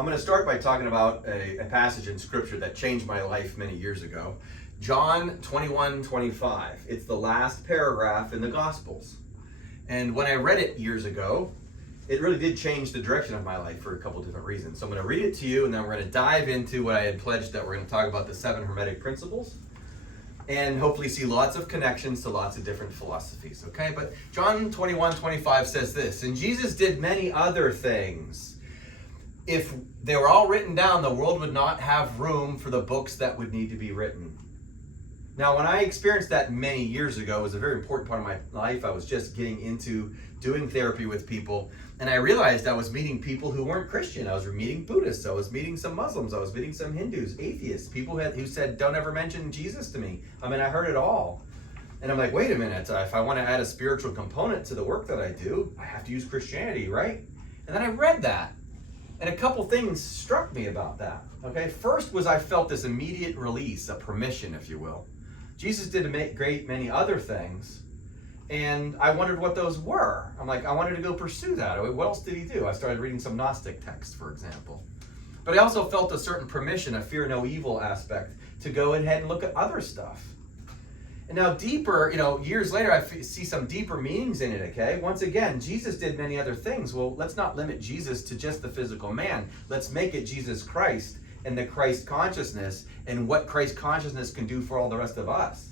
I'm going to start by talking about a passage in Scripture that changed my life many years ago. John 21:25. It's the last paragraph in the Gospels. And when I read it years ago, it really did change the direction of my life for a couple different reasons. So I'm going to read it to you, and then we're going to dive into what I had pledged that we're going to talk about the Seven Hermetic Principles, and hopefully see lots of connections to lots of different philosophies, okay? But John 21:25 says this, "And Jesus did many other things. If they were all written down, the world would not have room for the books that would need to be written." Now, when I experienced that many years ago, it was a very important part of my life. I was just getting into doing therapy with people, and I realized I was meeting people who weren't Christian. I was meeting Buddhists, I was meeting some Muslims, I was meeting some Hindus, atheists, people who said, "Don't ever mention Jesus to me." I mean, I heard it all. And I'm like, wait a minute, if I want to add a spiritual component to the work that I do, I have to use Christianity, right? And then I read that, and a couple things struck me about that, okay? First was I felt this immediate release, a permission, if you will. Jesus did a great many other things, and I wondered what those were. I'm like, I wanted to go pursue that. What else did he do? I started reading some Gnostic texts, for example. But I also felt a certain permission, a fear no evil aspect, to go ahead and look at other stuff. And now deeper, years later, I see some deeper meanings in it, okay? Once again, Jesus did many other things. Well, let's not limit Jesus to just the physical man. Let's make it Jesus Christ and the Christ consciousness and what Christ consciousness can do for all the rest of us.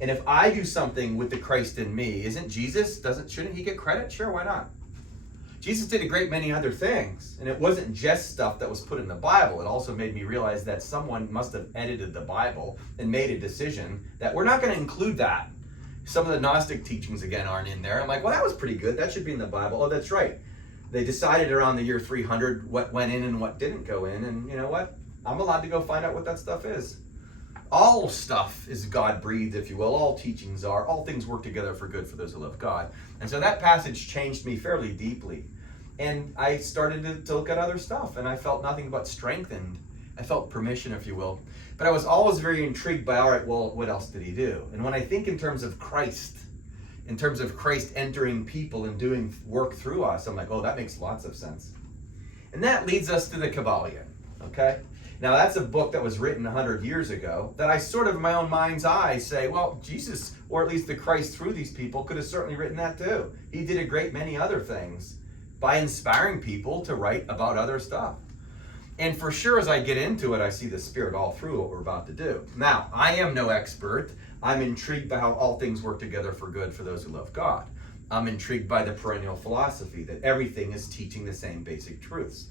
And if I do something with the Christ in me, shouldn't he get credit? Sure, why not? Jesus did a great many other things, and it wasn't just stuff that was put in the Bible. It also made me realize that someone must have edited the Bible and made a decision that we're not going to include that. Some of the Gnostic teachings, again, aren't in there. I'm like, well, that was pretty good. That should be in the Bible. Oh, that's right. They decided around the year 300 what went in and what didn't go in, and you know what? I'm allowed to go find out what that stuff is. All stuff is God-breathed, if you will. All teachings are. All things work together for good for those who love God. And so that passage changed me fairly deeply. And I started to look at other stuff, and I felt nothing but strengthened. I felt permission, if you will. But I was always very intrigued by, all right, well, what else did he do? And when I think in terms of Christ entering people and doing work through us, I'm like, oh, that makes lots of sense. And that leads us to the Kybalion, okay? Now, that's a book that was written 100 years ago that I sort of, in my own mind's eye, say, well, Jesus, or at least the Christ through these people, could have certainly written that too. He did a great many other things by inspiring people to write about other stuff. And for sure, as I get into it, I see the Spirit all through what we're about to do. Now, I am no expert. I'm intrigued by how all things work together for good for those who love God. I'm intrigued by the perennial philosophy that everything is teaching the same basic truths.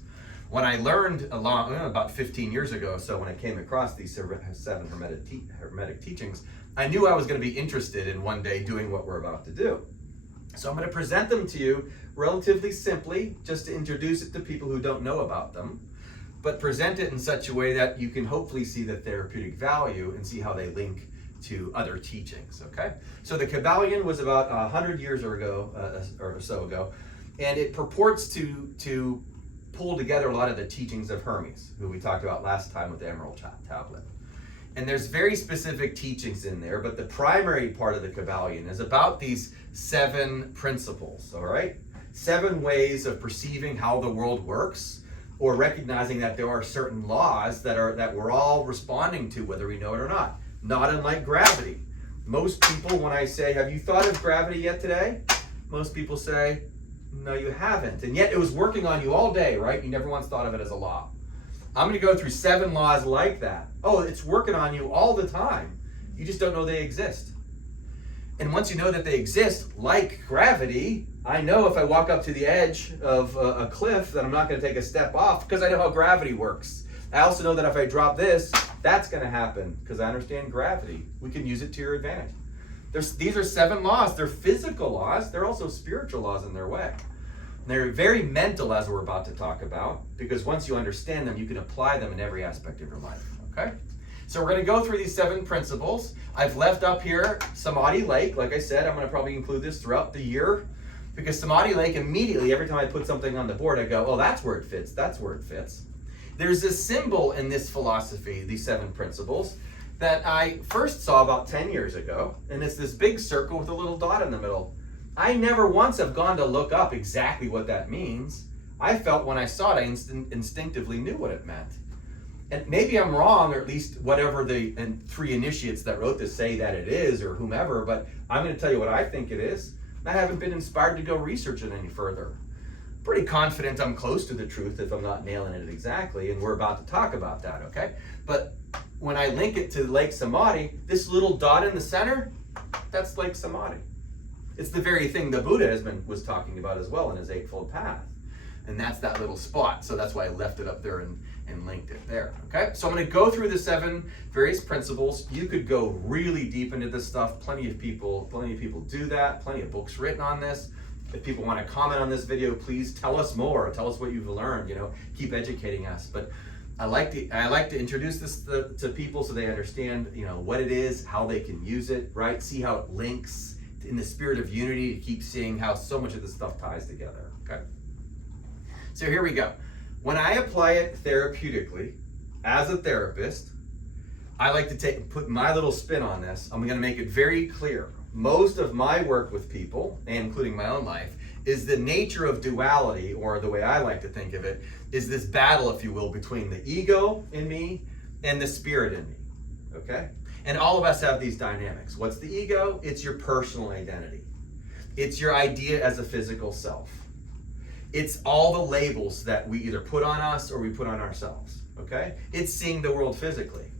When I learned about 15 years ago, so when I came across these seven hermetic teachings, I knew I was going to be interested in one day doing what we're about to do. So I'm going to present them to you relatively simply, just to introduce it to people who don't know about them, but present it in such a way that you can hopefully see the therapeutic value and see how they link to other teachings, okay? So the Kybalion was about 100 years or so ago, and it purports to pull together a lot of the teachings of Hermes, who we talked about last time with the Emerald Tablet. And there's very specific teachings in there, but the primary part of the Kybalion is about these 7 principles, all right? 7 ways of perceiving how the world works, or recognizing that there are certain laws that we're all responding to, whether we know it or not. Not unlike gravity. Most people, when I say, have you thought of gravity yet today? Most people say, no, you haven't. And yet it was working on you all day, right? You never once thought of it as a law. I'm going to go through 7 laws like that. Oh, it's working on you all the time. You just don't know they exist. And once you know that they exist, like gravity, I know if I walk up to the edge of a cliff that I'm not going to take a step off because I know how gravity works. I also know that if I drop this, that's going to happen because I understand gravity. We can use it to your advantage. These are 7 laws. They're physical laws. They're also spiritual laws in their way. And they're very mental, as we're about to talk about, because once you understand them, you can apply them in every aspect of your life, okay? So we're going to go through these 7 principles. I've left up here Samadhi Lake. Like I said, I'm going to probably include this throughout the year, because Samadhi Lake, immediately, every time I put something on the board, I go, oh, that's where it fits. That's where it fits. There's a symbol in this philosophy, these 7 principles, that I first saw about 10 years ago, and it's this big circle with a little dot in the middle. I never once have gone to look up exactly what that means. I felt when I saw it, I instinctively knew what it meant. And maybe I'm wrong, or at least whatever the three initiates that wrote this say that it is, or whomever, but I'm going to tell you what I think it is. I haven't been inspired to go research it any further. Pretty confident I'm close to the truth if I'm not nailing it exactly, and we're about to talk about that, okay? But when I link it to Lake Samadhi, this little dot in the center, that's Lake Samadhi. It's the very thing the Buddha was talking about as well in his Eightfold Path. And that's that little spot. So that's why I left it up there and linked it there. Okay? So I'm going to go through the 7 various principles. You could go really deep into this stuff. Plenty of people do that. Plenty of books written on this. If people want to comment on this video, please tell us more. Tell us what you've learned. Keep educating us. But I like to introduce this to people so they understand, what it is, how they can use it, right? See how it links in the spirit of unity to keep seeing how so much of this stuff ties together. Okay? So here we go. When I apply it therapeutically, as a therapist, I like to put my little spin on this. I'm going to make it very clear. Most of my work with people, and including my own life, is the nature of duality, or the way I like to think of it, is this battle, if you will, between the ego in me and the spirit in me. Okay? And all of us have these dynamics. What's the ego? It's your personal identity. It's your idea as a physical self. It's all the labels that we either put on us or we put on ourselves, okay? It's seeing the world physically.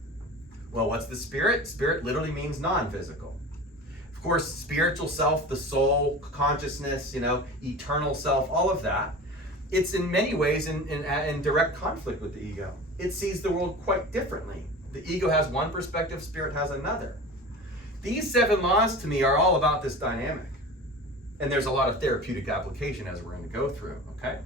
Well, what's the spirit? Spirit literally means non-physical. Of course, spiritual self, the soul, consciousness, eternal self, all of that. It's in many ways in direct conflict with the ego. It sees the world quite differently. The ego has one perspective, spirit has another. These 7 laws to me are all about this dynamic. And there's a lot of therapeutic application as we're going to go through, okay?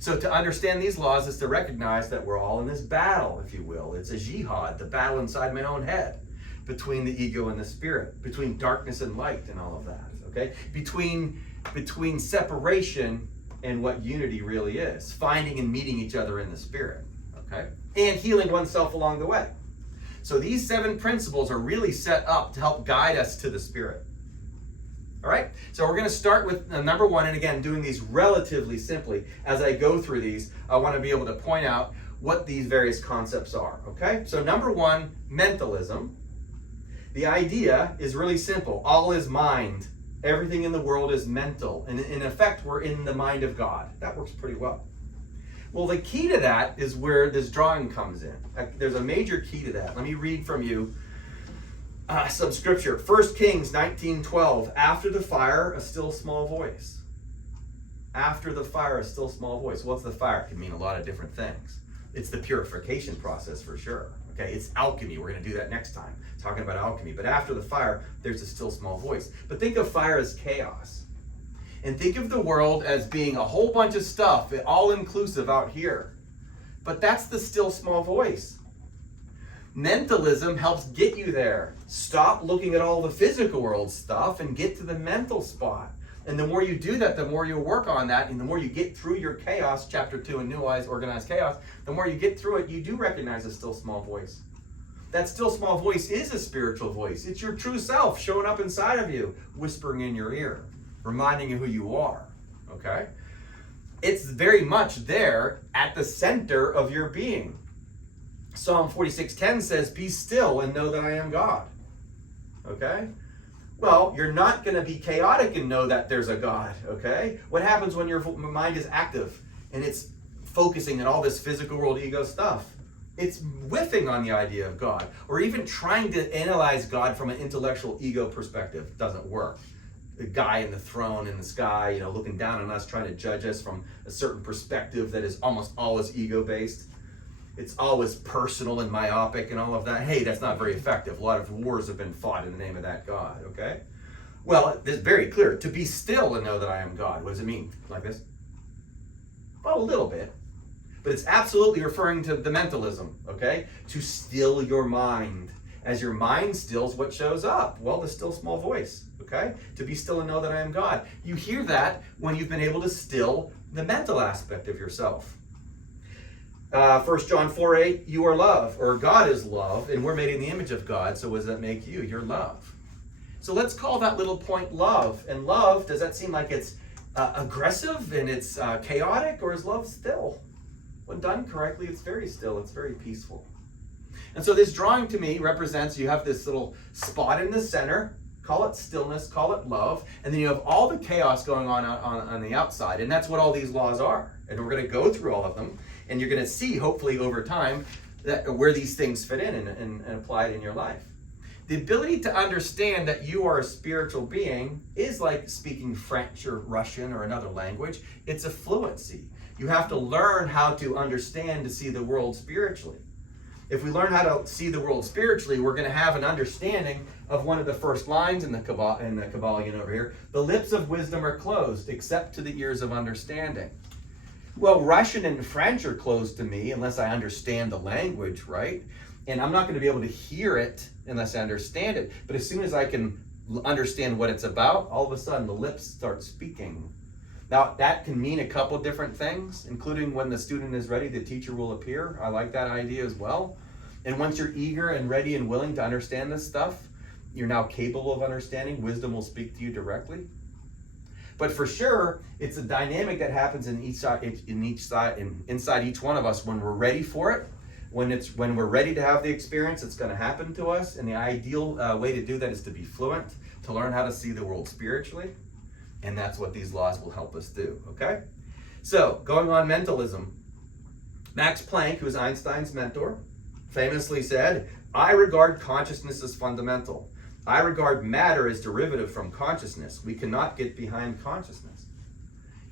So to understand these laws is to recognize that we're all in this battle, if you will. It's a jihad, the battle inside my own head, between the ego and the spirit, between darkness and light and all of that, okay? Between separation and what unity really is, finding and meeting each other in the spirit, okay? And healing oneself along the way. So these 7 principles are really set up to help guide us to the spirit. All right, so we're going to start with number 1, and again, doing these relatively simply. As I go through these, I want to be able to point out what these various concepts are, okay? So number 1, mentalism. The idea is really simple. All is mind. Everything in the world is mental. And in effect, we're in the mind of God. That works pretty well. Well, the key to that is where this drawing comes in. There's a major key to that. Let me read from you some scripture. 1 Kings 19:12. After the fire, a still small voice. After the fire, a still small voice. What's the fire? It can mean a lot of different things. It's the purification process for sure. Okay, it's alchemy. We're going to do that next time, talking about alchemy. But after the fire, there's a still small voice. But think of fire as chaos. And think of the world as being a whole bunch of stuff, all inclusive out here. But that's the still small voice. Mentalism helps get you there. Stop looking at all the physical world stuff and get to the mental spot. And the more you do that, the more you work on that, and the more you get through your chaos, chapter 2 in New Wise, Organized Chaos, the more you get through it, you do recognize a still small voice. That still small voice is a spiritual voice. It's your true self showing up inside of you, whispering in your ear, reminding you who you are, okay? It's very much there at the center of your being. Psalm 46:10 says, "Be still and know that I am God." Okay? Well, you're not going to be chaotic and know that there's a God, okay? What happens when your mind is active and it's focusing on all this physical world ego stuff? It's whiffing on the idea of God, or even trying to analyze God from an intellectual ego perspective. Doesn't work. The guy in the throne in the sky, looking down on us, trying to judge us from a certain perspective that is almost always ego-based. It's always personal and myopic and all of that. Hey, that's not very effective. A lot of wars have been fought in the name of that God, okay? Well, it's very clear. To be still and know that I am God. What does it mean? Like this? Well, a little bit. But it's absolutely referring to the mentalism, okay? To still your mind. As your mind stills, what shows up? Well, the still small voice, okay? To be still and know that I am God. You hear that when you've been able to still the mental aspect of yourself. 1 John 4:8, you are love, or God is love, and we're made in the image of God, so what does that make you? You're love. So let's call that little point love. And love, does that seem like it's aggressive and it's chaotic, or is love still? When done correctly, it's very still, it's very peaceful. And so this drawing to me represents, you have this little spot in the center, call it stillness, call it love, and then you have all the chaos going on the outside, and that's what all these laws are. And we're going to go through all of them, and you're going to see, hopefully over time, that where these things fit in and apply it in your life. The ability to understand that you are a spiritual being is like speaking French or Russian or another language. It's a fluency. You have to learn how to understand to see the world spiritually. If we learn how to see the world spiritually, we're going to have an understanding of one of the first lines in the Kabbalion over here. The lips of wisdom are closed, except to the ears of understanding. Well, Russian and French are closed to me unless I understand the language, right? And I'm not going to be able to hear it unless I understand it. But as soon as I can understand what it's about, all of a sudden the lips start speaking. Now, that can mean a couple different things, including when the student is ready, the teacher will appear. I like that idea as well. And once you're eager and ready and willing to understand this stuff, you're now capable of understanding. Wisdom will speak to you directly. But for sure, it's a dynamic that happens inside each one of us when we're ready for it. When we're ready to have the experience, it's going to happen to us. And the ideal way to do that is to be fluent, to learn how to see the world spiritually. And that's what these laws will help us do, okay? So, going on mentalism. Max Planck, who is Einstein's mentor, famously said, "I regard consciousness as fundamental. I regard matter as derivative from consciousness. We cannot get behind consciousness."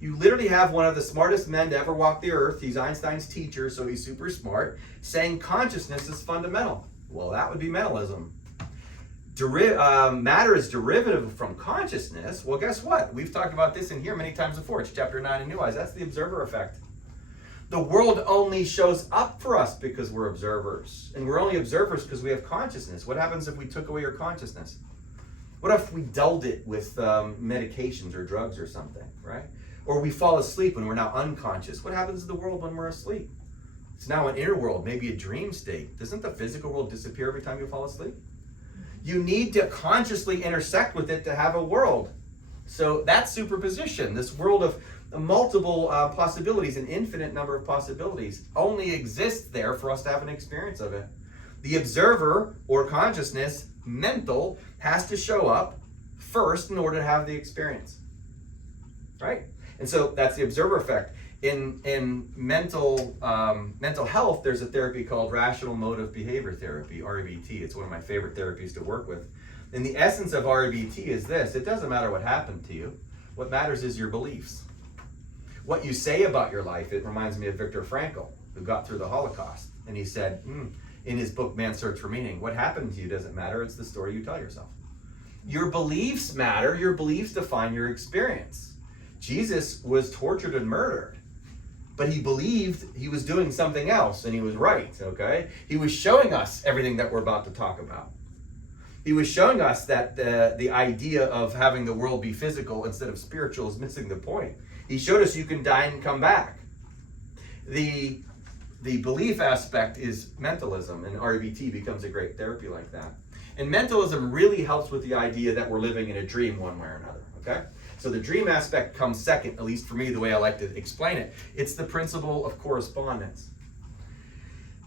You literally have one of the smartest men to ever walk the earth. He's Einstein's teacher, so he's super smart, saying consciousness is fundamental. Well, that would be mentalism. Matter is derivative from consciousness. Well, guess what? We've talked about this in here many times before. It's chapter 9 in New Eyes. That's the observer effect. The world only shows up for us because we're observers. And we're only observers because we have consciousness. What happens if we took away your consciousness? What if we dulled it with medications or drugs or something, right? Or we fall asleep and we're now unconscious. What happens to the world when we're asleep? It's now an inner world, maybe a dream state. Doesn't the physical world disappear every time you fall asleep? You need to consciously intersect with it to have a world. So that's superposition. This world of multiple possibilities, an infinite number of possibilities, only exists there for us to have an experience of it. The observer or consciousness, mental, has to show up first in order to have the experience. Right? And so that's the observer effect. In mental health, there's a therapy called rational motive behavior therapy, RBT. It's one of my favorite therapies to work with. And the essence of RBT is this: it doesn't matter what happened to you. What matters is your beliefs. What you say about your life. It reminds me of Viktor Frankl, who got through the Holocaust. And he said, in his book, Man's Search for Meaning, what happened to you doesn't matter. It's the story you tell yourself. Your beliefs matter. Your beliefs define your experience. Jesus was tortured and murdered. But he believed he was doing something else, and he was right, okay? He was showing us everything that we're about to talk about. He was showing us that the idea of having the world be physical instead of spiritual is missing the point. He showed us you can die and come back. The belief aspect is mentalism, and RBT becomes a great therapy like that. And mentalism really helps with the idea that we're living in a dream one way or another, okay? So the dream aspect comes second, at least for me, the way I like to explain it. It's the principle of correspondence.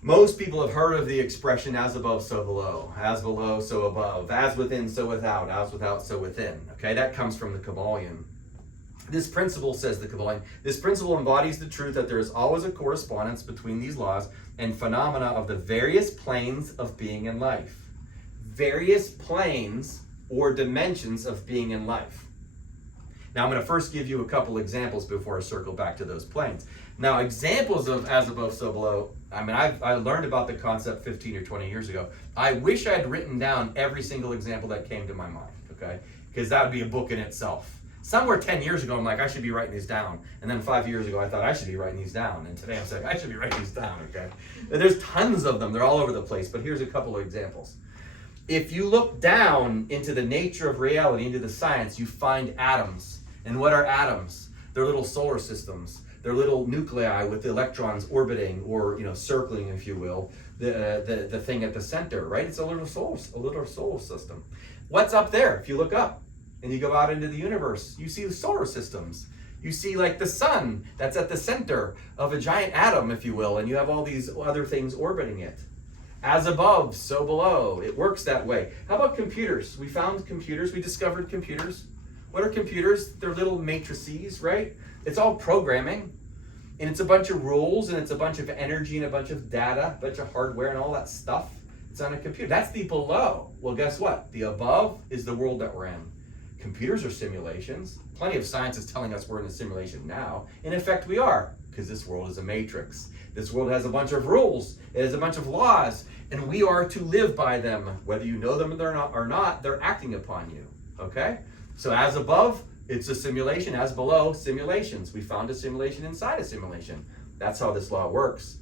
Most people have heard of the expression, as above, so below. As below, so above. As within, so without. As without, so within. Okay, that comes from the Kabbalion. This principle, says the Kabbalion, this principle embodies the truth that there is always a correspondence between these laws and phenomena of the various planes of being in life. Various planes or dimensions of being in life. Now, I'm going to first give you a couple examples before I circle back to those planes. Now, examples of as above, so below, I learned about the concept 15 or 20 years ago. I wish I had written down every single example that came to my mind, okay? Because that would be a book in itself. Somewhere 10 years ago, I'm like, I should be writing these down. And then 5 years ago, I thought I should be writing these down. And today I'm saying, I should be writing these down, okay? And there's tons of them. They're all over the place. But here's a couple of examples. If you look down into the nature of reality, into the science, you find atoms. And what are atoms? They're little solar systems. They're little nuclei with the electrons orbiting, or circling, if you will, the thing at the center, right? It's a little solar system. What's up there? If you look up and you go out into the universe, you see the solar systems. You see like the sun that's at the center of a giant atom, if you will, and you have all these other things orbiting it. As above, so below. It works that way. How about computers? We found computers. We discovered computers. What are computers? They're little matrices, right? It's all programming. And it's a bunch of rules, and it's a bunch of energy, and a bunch of data, a bunch of hardware, and all that stuff. It's on a computer. That's the below. Well, guess what? The above is the world that we're in. Computers are simulations. Plenty of science is telling us we're in a simulation now. In effect, we are, because this world is a matrix. This world has a bunch of rules. It has a bunch of laws, and we are to live by them. Whether you know them or not, they're acting upon you. Okay? So as above, it's a simulation. As below, simulations. We found a simulation inside a simulation. That's how this law works.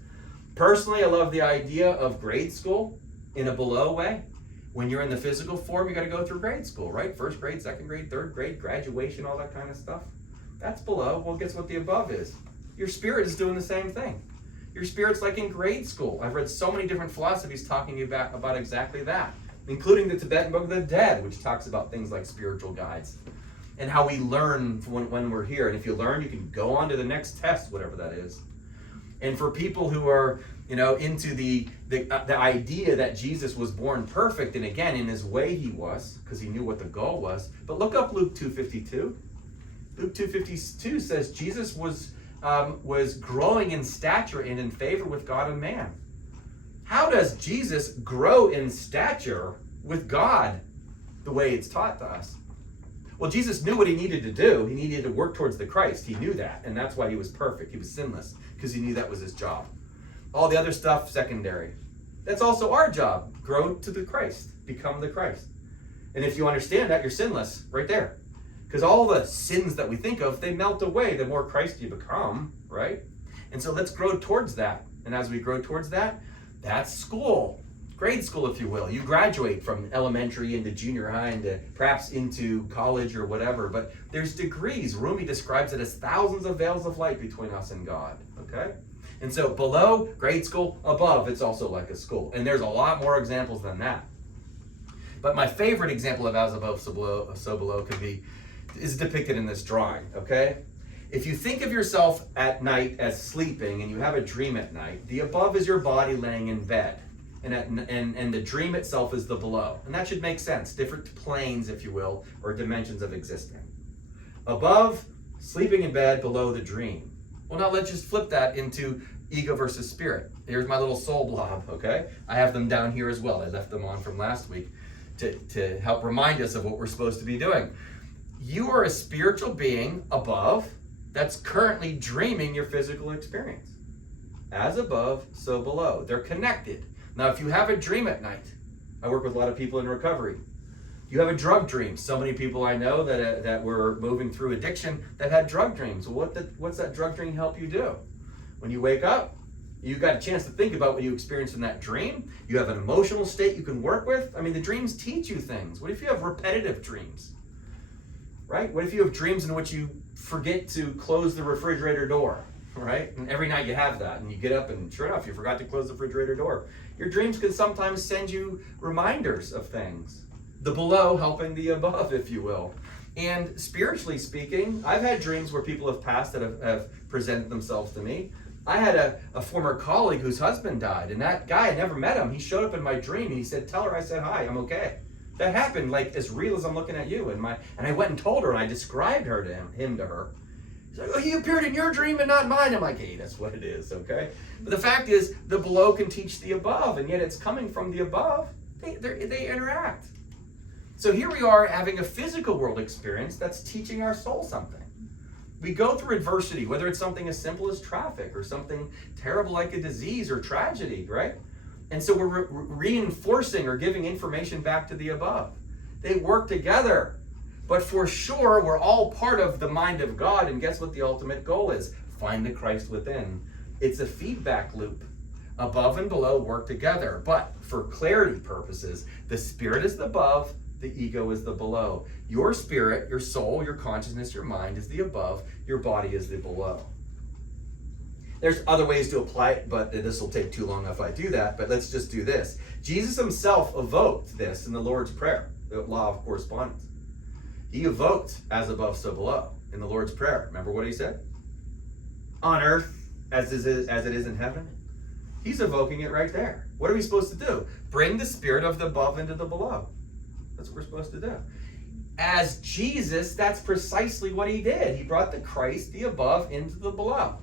Personally, I love the idea of grade school in a below way. When you're in the physical form, you got to go through grade school, right? First grade, second grade, third grade, graduation, all that kind of stuff. That's below. Well, guess what the above is? Your spirit is doing the same thing. Your spirit's like in grade school. I've read so many different philosophies talking about exactly that, including the Tibetan Book of the Dead, which talks about things like spiritual guides and how we learn when we're here. And if you learn, you can go on to the next test, whatever that is. And for people who are, into the idea that Jesus was born perfect, and again, in his way he was, because he knew what the goal was. But look up Luke 2:52. Luke 2:52 says Jesus was growing in stature and in favor with God and man. How does Jesus grow in stature with God the way it's taught to us? Well, Jesus knew what he needed to do. He needed to work towards the Christ. He knew that, and that's why he was perfect. He was sinless, because he knew that was his job. All the other stuff, secondary. That's also our job. Grow to the Christ. Become the Christ. And if you understand that, you're sinless right there. Because all the sins that we think of, they melt away the more Christ you become, right? And so let's grow towards that. And as we grow towards that, that's school. Grade school, if you will. You graduate from elementary into junior high and perhaps into college or whatever. But there's degrees. Rumi describes it as thousands of veils of light between us and God. Okay? And so below, grade school. Above, it's also like a school. And there's a lot more examples than that. But my favorite example of as above, so below is depicted in this drawing. Okay? If you think of yourself at night as sleeping and you have a dream at night, the above is your body laying in bed. And the dream itself is the below. And that should make sense. Different planes, if you will, or dimensions of existing. Above, sleeping in bed, below the dream. Well, now let's just flip that into ego versus spirit. Here's my little soul blob, okay? I have them down here as well. I left them on from last week to help remind us of what we're supposed to be doing. You are a spiritual being above that's currently dreaming your physical experience. As above, so below. They're connected. Now, if you have a dream at night, I work with a lot of people in recovery. You have a drug dream. So many people I know that were moving through addiction that had drug dreams. Well, what's that drug dream help you do? When you wake up, you got a chance to think about what you experienced in that dream. You have an emotional state you can work with. I mean, the dreams teach you things. What if you have repetitive dreams? Right? What if you have dreams in which you forget to close the refrigerator door? Right? And every night you have that, and you get up and sure enough, you forgot to close the refrigerator door. Your dreams can sometimes send you reminders of things. The below helping the above, if you will. And spiritually speaking, I've had dreams where people have passed that have presented themselves to me. I had a former colleague whose husband died, and that guy, I never met him. He showed up in my dream, and he said, "Tell her I said hi, I'm okay." That happened, like as real as I'm looking at you. And I went and told her, and I described her to him to her. He's like, "Oh, he appeared in your dream and not mine." I'm like, "Hey, that's what it is, okay?" But the fact is, the below can teach the above, and yet it's coming from the above. They interact. So here we are having a physical world experience that's teaching our soul something. We go through adversity, whether it's something as simple as traffic or something terrible like a disease or tragedy, right? And so we're reinforcing or giving information back to the above. They work together. But for sure, we're all part of the mind of God, and guess what the ultimate goal is? Find the Christ within. It's a feedback loop. Above and below work together. But for clarity purposes, the spirit is the above, the ego is the below. Your spirit, your soul, your consciousness, your mind is the above, your body is the below. There's other ways to apply it, but this will take too long if I do that, but let's just do this. Jesus himself evoked this in the Lord's Prayer, the law of correspondence. He evoked as above, so below. in the Lord's Prayer. Remember what he said? On earth as it is in heaven. He's evoking it right there. What are we supposed to do? Bring the spirit of the above into the below. That's what we're supposed to do. As Jesus, that's precisely what he did. He brought the Christ, the above, into the below.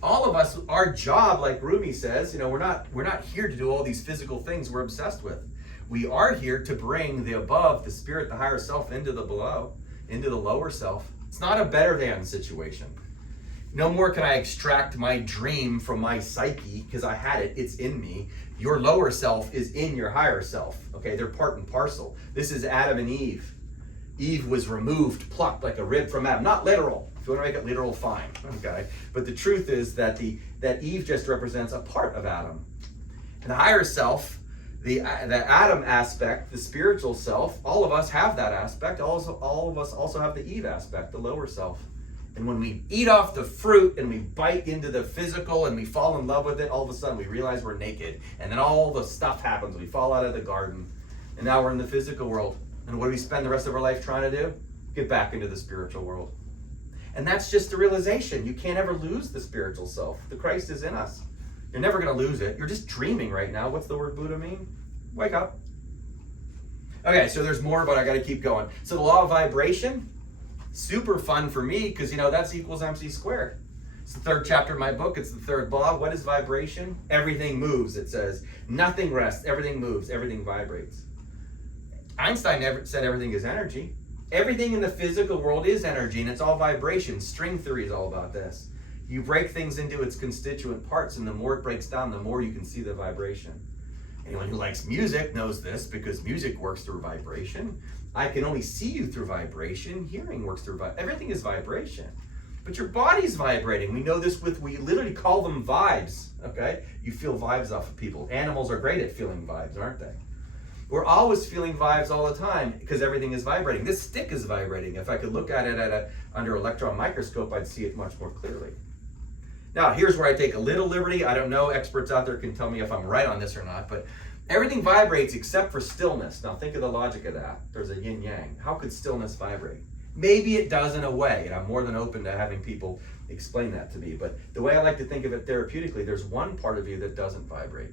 All of us, our job, like Rumi says, we're not here to do all these physical things we're obsessed with. We are here to bring the above, the spirit, the higher self, into the below, into the lower self. It's not a better than situation. No more can I extract my dream from my psyche because I had it, it's in me. Your lower self is in your higher self. Okay, they're part and parcel. This is Adam and Eve. Eve was removed, plucked like a rib from Adam. Not literal. If you want to make it literal, fine. Okay. But the truth is that that Eve just represents a part of Adam. And the higher self, the Adam aspect, the spiritual self, all of us have that aspect. All of us also have the Eve aspect, the lower self. And when we eat off the fruit and we bite into the physical and we fall in love with it, all of a sudden we realize we're naked. And then all the stuff happens. We fall out of the garden. And now we're in the physical world. And what do we spend the rest of our life trying to do? Get back into the spiritual world. And that's just the realization. You can't ever lose the spiritual self. The Christ is in us. You're never going to lose it. You're just dreaming right now. What's the word Buddha mean? Wake up. Okay, so there's more, but I got to keep going. So the law of vibration, super fun for me because, that's equals MC squared. It's the third chapter of my book. It's the third law. What is vibration? Everything moves, it says. Nothing rests. Everything moves. Everything vibrates. Einstein never said everything is energy. Everything in the physical world is energy, and it's all vibration. String theory is all about this. You break things into its constituent parts, and the more it breaks down, the more you can see the vibration. Anyone who likes music knows this because music works through vibration. I can only see you through vibration. Hearing works through vibration. Everything is vibration. But your body's vibrating. We know this we literally call them vibes, okay? You feel vibes off of people. Animals are great at feeling vibes, aren't they? We're always feeling vibes all the time because everything is vibrating. This stick is vibrating. If I could look at it under electron microscope, I'd see it much more clearly. Now, here's where I take a little liberty. I don't know. Experts out there can tell me if I'm right on this or not, but everything vibrates except for stillness. Now, think of the logic of that. There's a yin-yang. How could stillness vibrate? Maybe it does in a way, and I'm more than open to having people explain that to me. But the way I like to think of it therapeutically, there's one part of you that doesn't vibrate.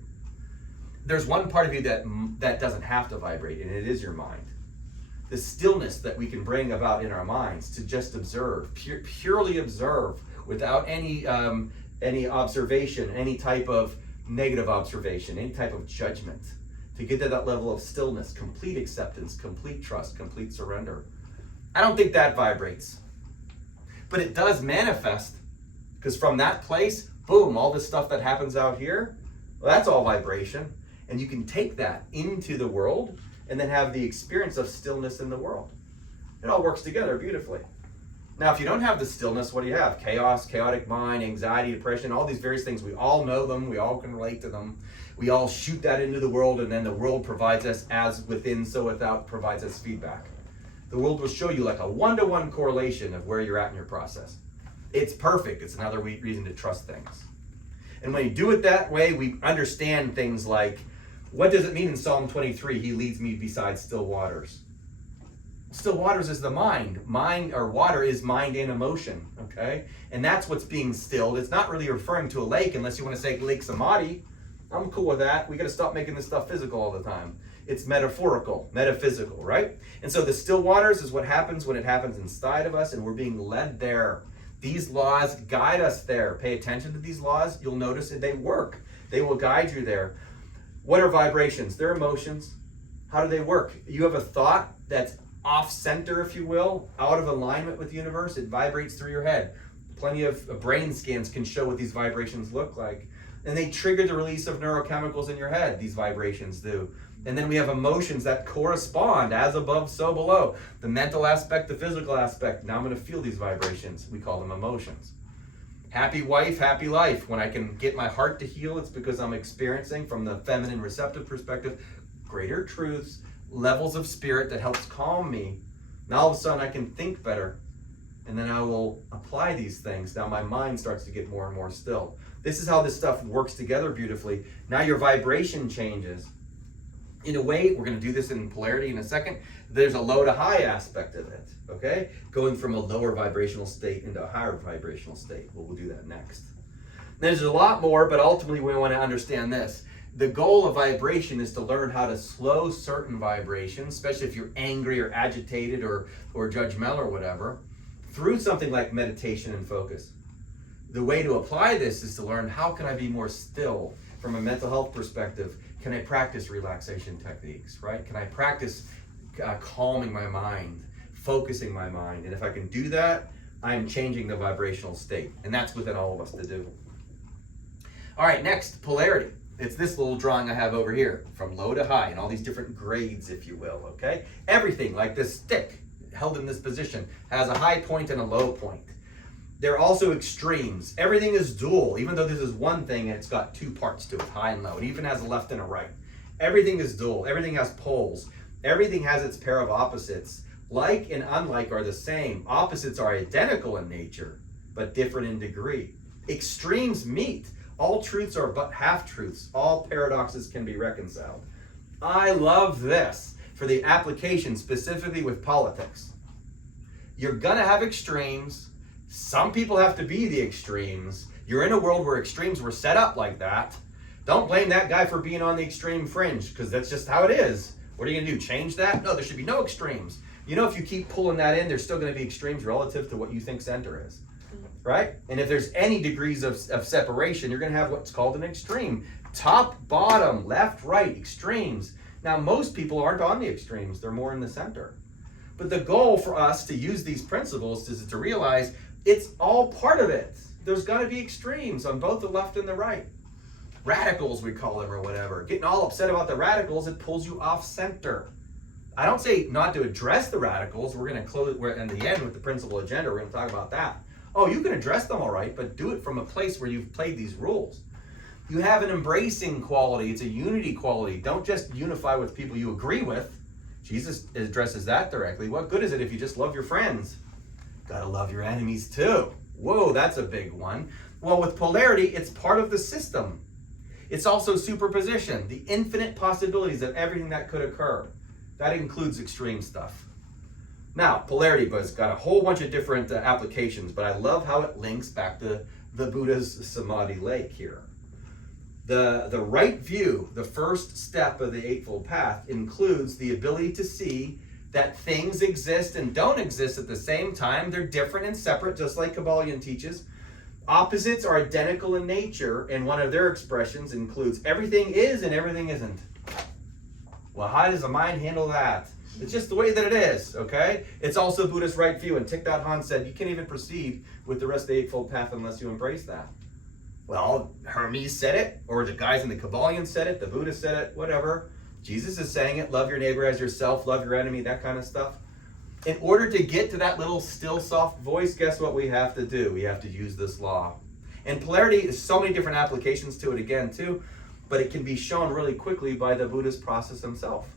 There's one part of you that doesn't have to vibrate, and it is your mind. The stillness that we can bring about in our minds to just observe, purely observe, without any observation, any type of negative observation, any type of judgment, to get to that level of stillness, complete acceptance, complete trust, complete surrender. I don't think that vibrates. But it does manifest, because from that place, boom, all this stuff that happens out here, well, that's all vibration. And you can take that into the world and then have the experience of stillness in the world. It all works together beautifully. Now, if you don't have the stillness, what do you have? Chaos, chaotic mind, anxiety, depression, all these various things. We all know them. We all can relate to them. We all shoot that into the world, and then the world provides us, as within, so without, provides us feedback. The world will show you like a one-to-one correlation of where you're at in your process. It's perfect. It's another reason to trust things. And when you do it that way, we understand things like, what does it mean in Psalm 23, he leads me beside still waters? Still waters is the mind. Mind, or water, is mind and emotion, okay? And that's what's being stilled. It's not really referring to a lake unless you want to say Lake Samadhi. I'm cool with that. We got to stop making this stuff physical all the time. It's metaphorical, metaphysical, right? And so the still waters is what happens when it happens inside of us, and we're being led there. These laws guide us there. Pay attention to these laws. You'll notice that they work. They will guide you there. What are vibrations? They're emotions. How do they work? You have a thought that's off center, if you will, out of alignment with the universe. It vibrates through your head. Plenty of brain scans can show what these vibrations look like. And they trigger the release of neurochemicals in your head, these vibrations do. And then we have emotions that correspond, as above, so below. The mental aspect, the physical aspect. Now I'm going to feel these vibrations. We call them emotions. Happy wife, happy life. When I can get my heart to heal, it's because I'm experiencing, from the feminine receptive perspective, greater truths, levels of spirit that helps calm me. Now all of a sudden I can think better. And then I will apply these things. Now my mind starts to get more and more still. This is how this stuff works together beautifully. Now your vibration changes. In a way, we're going to do this in polarity in a second, there's a low to high aspect of it, okay? Going from a lower vibrational state into a higher vibrational state. Well, we'll do that next. There's a lot more, but ultimately we want to understand this. The goal of vibration is to learn how to slow certain vibrations, especially if you're angry or agitated or judgmental or whatever, through something like meditation and focus. The way to apply this is to learn, how can I be more still from a mental health perspective? Can I practice relaxation techniques, right? Can I practice calming my mind, focusing my mind? And if I can do that, I'm changing the vibrational state. And that's within all of us to do. All right, next, polarity. It's this little drawing I have over here, from low to high, and all these different grades, if you will, okay? Everything, like this stick held in this position, has a high point and a low point. They're also extremes. Everything is dual, even though this is one thing and it's got two parts to it, high and low. It even has a left and a right. Everything is dual. Everything has poles. Everything has its pair of opposites. Like and unlike are the same. Opposites are identical in nature, but different in degree. Extremes meet. All truths are but half-truths. All paradoxes can be reconciled. I love this for the application specifically with politics. You're going to have extremes. Some people have to be the extremes. You're in a world where extremes were set up like that. Don't blame that guy for being on the extreme fringe, because that's just how it is. What are you going to do? Change that? No, there should be no extremes. You know, if you keep pulling that in, there's still going to be extremes relative to what you think center is. Right? And if there's any degrees of separation, you're going to have what's called an extreme. Top, bottom, left, right, extremes. Now, most people aren't on the extremes. They're more in the center. But the goal for us to use these principles is to realize it's all part of it. There's got to be extremes on both the left and the right. Radicals, we call them, or whatever. Getting all upset about the radicals, it pulls you off center. I don't say not to address the radicals. We're going to close in the end with the principle agenda. We're going to talk about that. Oh, you can address them all right, but do it from a place where you've played these rules. You have an embracing quality. It's a unity quality. Don't just unify with people you agree with. Jesus addresses that directly. What good is it if you just love your friends? Gotta love your enemies too. Whoa, that's a big one. Well, with polarity, it's part of the system. It's also superposition, the infinite possibilities of everything that could occur. That includes extreme stuff. Now, polarity has got a whole bunch of different applications, but I love how it links back to the Buddha's Samadhi lake here. The right view, the first step of the Eightfold Path, includes the ability to see that things exist and don't exist at the same time. They're different and separate, just like Kabbalion teaches. Opposites are identical in nature, and one of their expressions includes everything is and everything isn't. Well, how does the mind handle that? It's just the way that it is, okay? It's also Buddhist right view, and Thich Nhat Hanh said you can't even proceed with the rest of the Eightfold Path unless you embrace that. Well, Hermes said it, or the guys in the Kabbalion said it, the Buddha said it, whatever. Jesus is saying it, love your neighbor as yourself, love your enemy, that kind of stuff. In order to get to that little still soft voice, guess what we have to do? We have to use this law. And polarity, there's so many different applications to it again too, but it can be shown really quickly by the Buddhist process himself.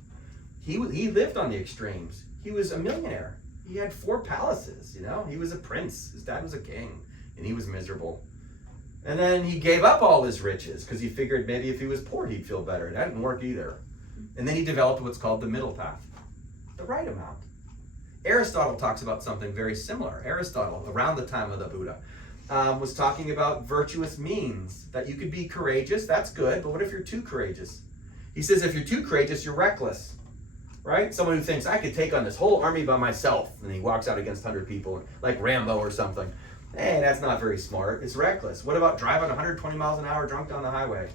He lived on the extremes. He was a millionaire. He had 4 palaces, you know? He was a prince. His dad was a king, and he was miserable. And then he gave up all his riches because he figured maybe if he was poor, he'd feel better. That didn't work either. And then he developed what's called the middle path, the right amount. Aristotle talks about something very similar. Aristotle, around the time of the Buddha, was talking about virtuous means, that you could be courageous, that's good, but what if you're too courageous? He says if you're too courageous, you're reckless, right? Someone who thinks, I could take on this whole army by myself, and he walks out against 100 people, like Rambo or something. Hey, that's not very smart. It's reckless. What about driving 120 miles an hour drunk down the highway?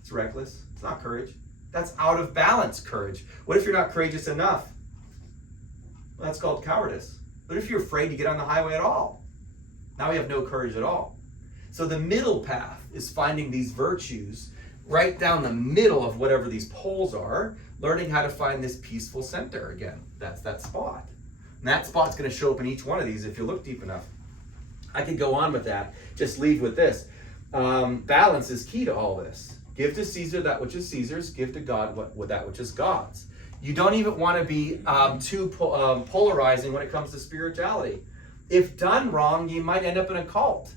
It's reckless. It's not courage. That's out of balance courage. What if you're not courageous enough? Well, that's called cowardice. What if you're afraid to get on the highway at all? Now we have no courage at all. So the middle path is finding these virtues right down the middle of whatever these poles are, learning how to find this peaceful center again. That's that spot. And that spot's going to show up in each one of these if you look deep enough. I could go on with that. Just leave with this. Balance is key to all this. Give to Caesar that which is Caesar's. Give to God that which is God's. You don't even want to be too polarizing when it comes to spirituality. If done wrong, you might end up in a cult.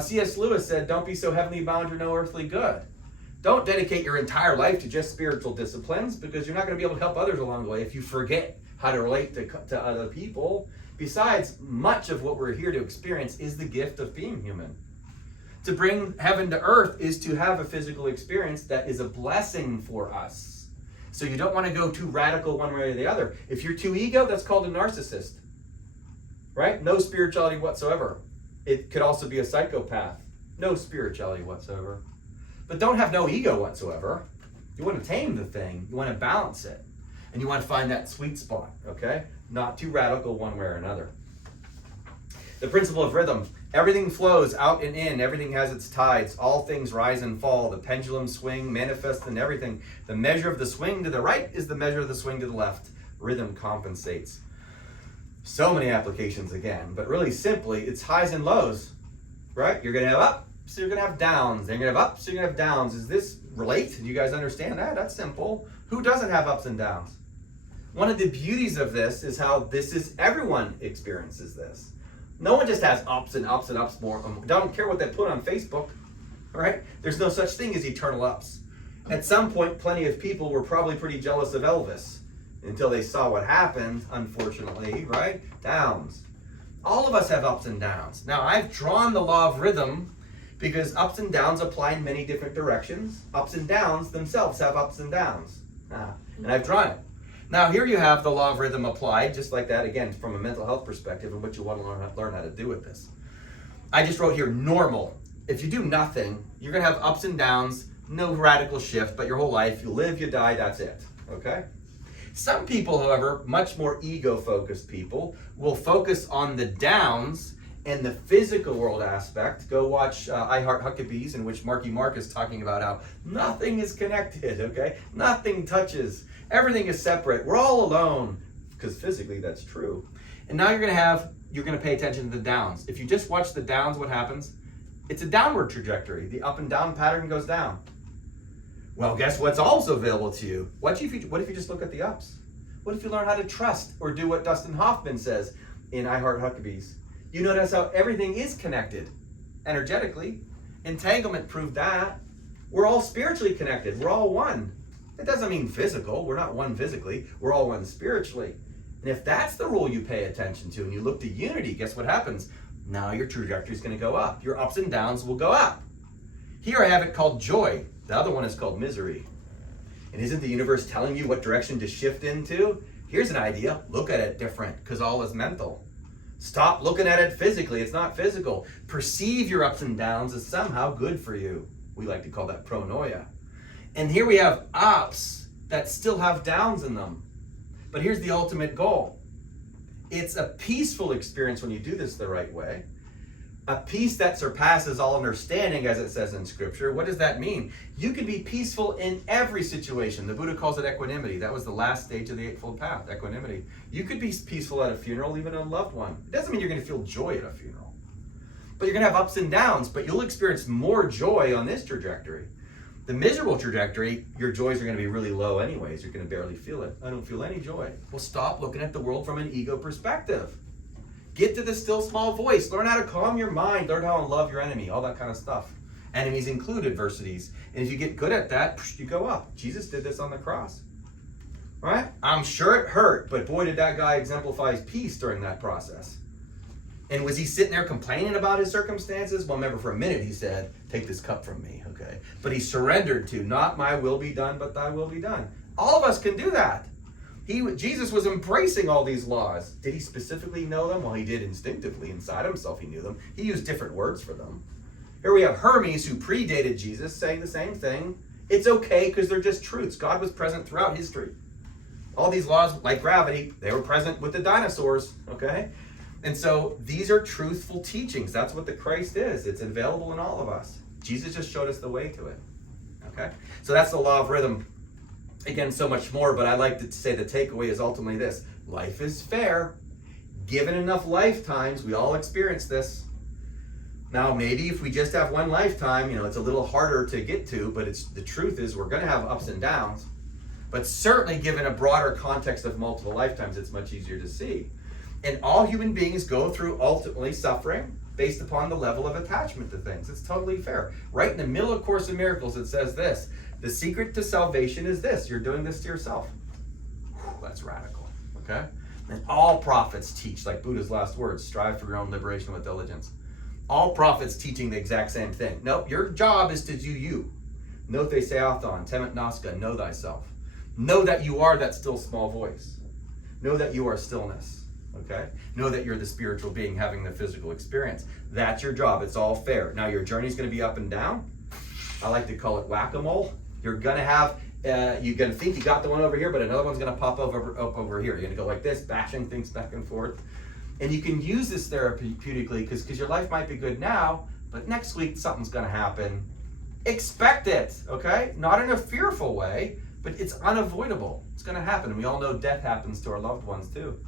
C.S. Lewis said, don't be so heavenly bound you're no earthly good. Don't dedicate your entire life to just spiritual disciplines, because you're not going to be able to help others along the way if you forget how to relate to other people. Besides, much of what we're here to experience is the gift of being human. To bring heaven to earth is to have a physical experience that is a blessing for us. So you don't want to go too radical one way or the other. If you're too ego, that's called a narcissist. Right? No spirituality whatsoever. It could also be a psychopath. No spirituality whatsoever. But don't have no ego whatsoever. You want to tame the thing. You want to balance it. And you want to find that sweet spot, okay? Not too radical one way or another. The principle of rhythm. Everything flows out and in. Everything has its tides. All things rise and fall. The pendulum swing manifests in everything. The measure of the swing to the right is the measure of the swing to the left. Rhythm compensates. So many applications again. But really simply, it's highs and lows, right? You're going to have ups, so you're going to have downs. Then you're going to have ups, so you're going to have downs. Does this relate? Do you guys understand that? That's simple. Who doesn't have ups and downs? One of the beauties of this is how this is, everyone experiences this. No one just has ups and ups and ups more. Don't care what they put on Facebook, all right? There's no such thing as eternal ups. At some point, plenty of people were probably pretty jealous of Elvis until they saw what happened, unfortunately, right? Downs. All of us have ups and downs. Now, I've drawn the law of rhythm because ups and downs apply in many different directions. Ups and downs themselves have ups and downs. And I've drawn it. Now, here you have the law of rhythm applied, just like that, again, from a mental health perspective and what you want to learn how to do with this. I just wrote here normal. If you do nothing, you're going to have ups and downs, no radical shift, but your whole life, you live, you die, that's it, okay? Some people, however, much more ego-focused people, will focus on the downs and the physical world aspect. Go watch I Heart Huckabees, in which Marky Mark is talking about how nothing is connected, okay? Nothing touches. Everything is separate. We're all alone, because physically that's true. And now you're going to pay attention to the downs. If you just watch the downs, what happens? It's a downward trajectory. The up and down pattern goes down. Well, guess what's also available to you? What if you just look at the ups? What if you learn how to trust or do what Dustin Hoffman says in I Heart Huckabees? You notice how everything is connected energetically. Entanglement proved that. We're all spiritually connected. We're all one. It doesn't mean physical. We're not one physically. We're all one spiritually. And if that's the rule you pay attention to and you look to unity, guess what happens? Now your trajectory is going to go up. Your ups and downs will go up. Here I have it called joy. The other one is called misery. And isn't the universe telling you what direction to shift into? Here's an idea. Look at it different, because all is mental. Stop looking at it physically. It's not physical. Perceive your ups and downs as somehow good for you. We like to call that pronoia. And here we have ups that still have downs in them. But here's the ultimate goal. It's a peaceful experience when you do this the right way. A peace that surpasses all understanding, as it says in Scripture. What does that mean? You can be peaceful in every situation. The Buddha calls it equanimity. That was the last stage of the Eightfold Path, equanimity. You could be peaceful at a funeral, even a loved one. It doesn't mean you're going to feel joy at a funeral. But you're going to have ups and downs, but you'll experience more joy on this trajectory. The miserable trajectory, your joys are going to be really low anyways. You're going to barely feel it. I don't feel any joy. Well, stop looking at the world from an ego perspective. Get to the still small voice. Learn how to calm your mind. Learn how to love your enemy. All that kind of stuff. Enemies include adversities. And if you get good at that, you go up. Jesus did this on the cross. Right? I'm sure it hurt, but boy, did that guy exemplify peace during that process. And was he sitting there complaining about his circumstances? Well, remember, for a minute he said, take this cup from me, okay? But he surrendered to, not my will be done, but thy will be done. All of us can do that. Jesus was embracing all these laws. Did he specifically know them? Well, he did instinctively. Inside himself, he knew them. He used different words for them. Here we have Hermes, who predated Jesus, saying the same thing. It's okay, because they're just truths. God was present throughout history. All these laws, like gravity, they were present with the dinosaurs, okay? And so these are truthful teachings. That's what the Christ is. It's available in all of us. Jesus just showed us the way to it. Okay? So that's the law of rhythm. Again, so much more, but I like to say the takeaway is ultimately this. Life is fair. Given enough lifetimes, we all experience this. Now, maybe if we just have one lifetime, it's a little harder to get to, but the truth is we're going to have ups and downs. But certainly given a broader context of multiple lifetimes, it's much easier to see. And all human beings go through ultimately suffering, based upon the level of attachment to things. It's totally fair. Right in the middle of Course in Miracles, it says this: the secret to salvation is this. You're doing this to yourself. Whew, that's radical, okay? And all prophets teach, like Buddha's last words, strive for your own liberation with diligence. All prophets teaching the exact same thing. Nope, your job is to do you. No te seathon, temet nasca, know thyself. Know that you are that still small voice. Know that you are stillness, okay? Know that you're the spiritual being having the physical experience. That's your job. It's all fair. Now, your journey's going to be up and down. I like to call it whack-a-mole. You're going to have, you're going to think you got the one over here, but another one's going to pop up over here. You're going to go like this, bashing things back and forth. And you can use this therapeutically because your life might be good now, but next week something's going to happen. Expect it, okay? Not in a fearful way, but it's unavoidable. It's going to happen. And we all know death happens to our loved ones too.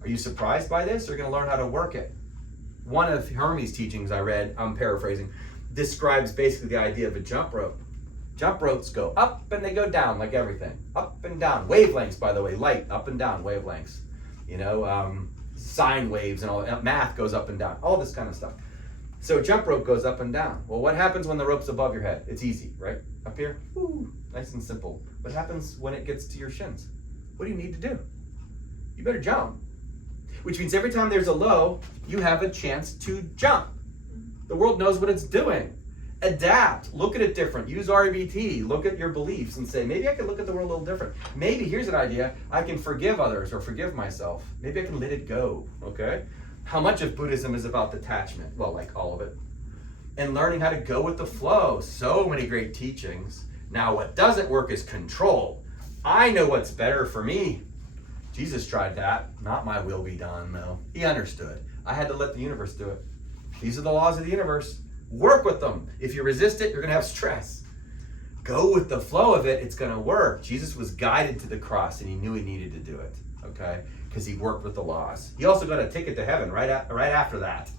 Are you surprised by this? You're going to learn how to work it. One of Hermes' teachings I read, I'm paraphrasing, describes basically the idea of a jump rope. Jump ropes go up and they go down like everything. Up and down. Wavelengths, by the way, light, up and down, wavelengths. You know, sine waves and all that. Math goes up and down. All this kind of stuff. So jump rope goes up and down. Well, what happens when the rope's above your head? It's easy, right? Up here, woo, nice and simple. What happens when it gets to your shins? What do you need to do? You better jump. Which means every time there's a low, you have a chance to jump. The world knows what it's doing. Adapt, look at it different, use RBT, look at your beliefs and say, maybe I can look at the world a little different. Maybe, here's an idea, I can forgive others or forgive myself. Maybe I can let it go, okay? How much of Buddhism is about detachment? Well, like all of it. And learning how to go with the flow. So many great teachings. Now, what doesn't work is control. I know what's better for me. Jesus tried that. Not my will be done, though. He understood. I had to let the universe do it. These are the laws of the universe. Work with them. If you resist it, you're going to have stress. Go with the flow of it. It's going to work. Jesus was guided to the cross, and he knew he needed to do it, okay? Because he worked with the laws. He also got a ticket to heaven right after that,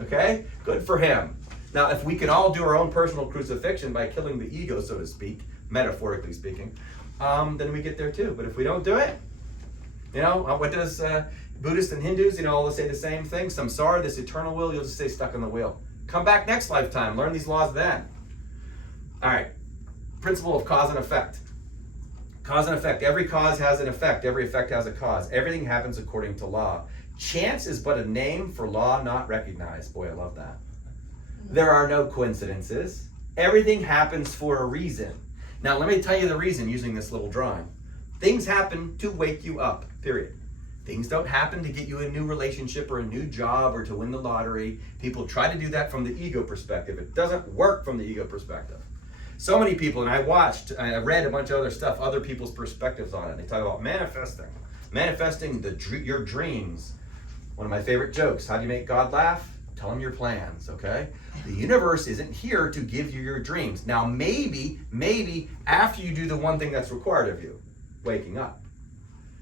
okay? Good for him. Now, if we can all do our own personal crucifixion by killing the ego, so to speak, metaphorically speaking, then we get there too. But if we don't do it, you know, what does Buddhists and Hindus, you know, all say the same thing? Samsara, this eternal will, you'll just stay stuck on the wheel. Come back next lifetime, learn these laws then. All right, principle of cause and effect. Cause and effect. Every cause has an effect. Every effect has a cause. Everything happens according to law. Chance is but a name for law not recognized. Boy, I love that. There are no coincidences. Everything happens for a reason. Now, let me tell you the reason using this little drawing. Things happen to wake you up, period. Things don't happen to get you a new relationship or a new job or to win the lottery. People try to do that from the ego perspective. It doesn't work from the ego perspective. So many people, and I read a bunch of other stuff, other people's perspectives on it. They talk about manifesting your dreams. One of my favorite jokes, how do you make God laugh? Tell him your plans, okay? The universe isn't here to give you your dreams. Now, maybe after you do the one thing that's required of you, waking up.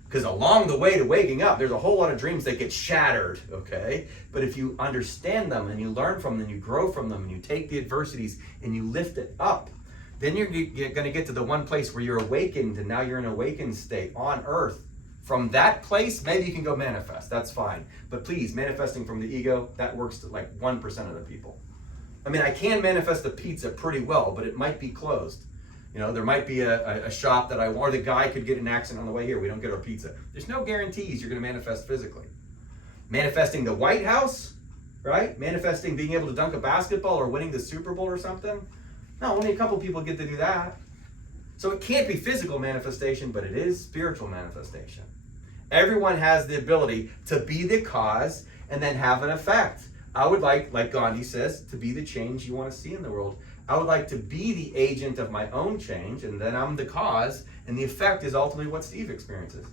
Because along the way to waking up, there's a whole lot of dreams that get shattered, okay? But if you understand them and you learn from them, you grow from them, and you take the adversities and you lift it up, then you're going to get to the one place where you're awakened, and now you're in an awakened state on earth. From that place, maybe you can go manifest. That's fine. But please, manifesting from the ego, that works to like 1% of the people. I mean, I can manifest the pizza pretty well, but it might be closed. You know, there might be a shop that or the guy could get an accident on the way here. We don't get our pizza. There's no guarantees you're going to manifest physically. Manifesting the White House, right? Manifesting being able to dunk a basketball or winning the Super Bowl or something. No, only a couple people get to do that. So it can't be physical manifestation, but it is spiritual manifestation. Everyone has the ability to be the cause and then have an effect. I would like Gandhi says, to be the change you want to see in the world. I would like to be the agent of my own change, and then I'm the cause, and the effect is ultimately what Steve experiences.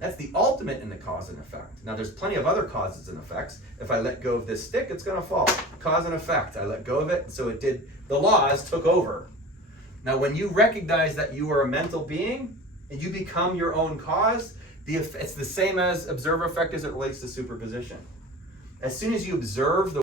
That's the ultimate in the cause and effect. Now, there's plenty of other causes and effects. If I let go of this stick, it's going to fall. Cause and effect. I let go of it, so it did. The laws took over. Now, when you recognize that you are a mental being, and you become your own cause, it's the same as observer effect as it relates to superposition. As soon as you observe the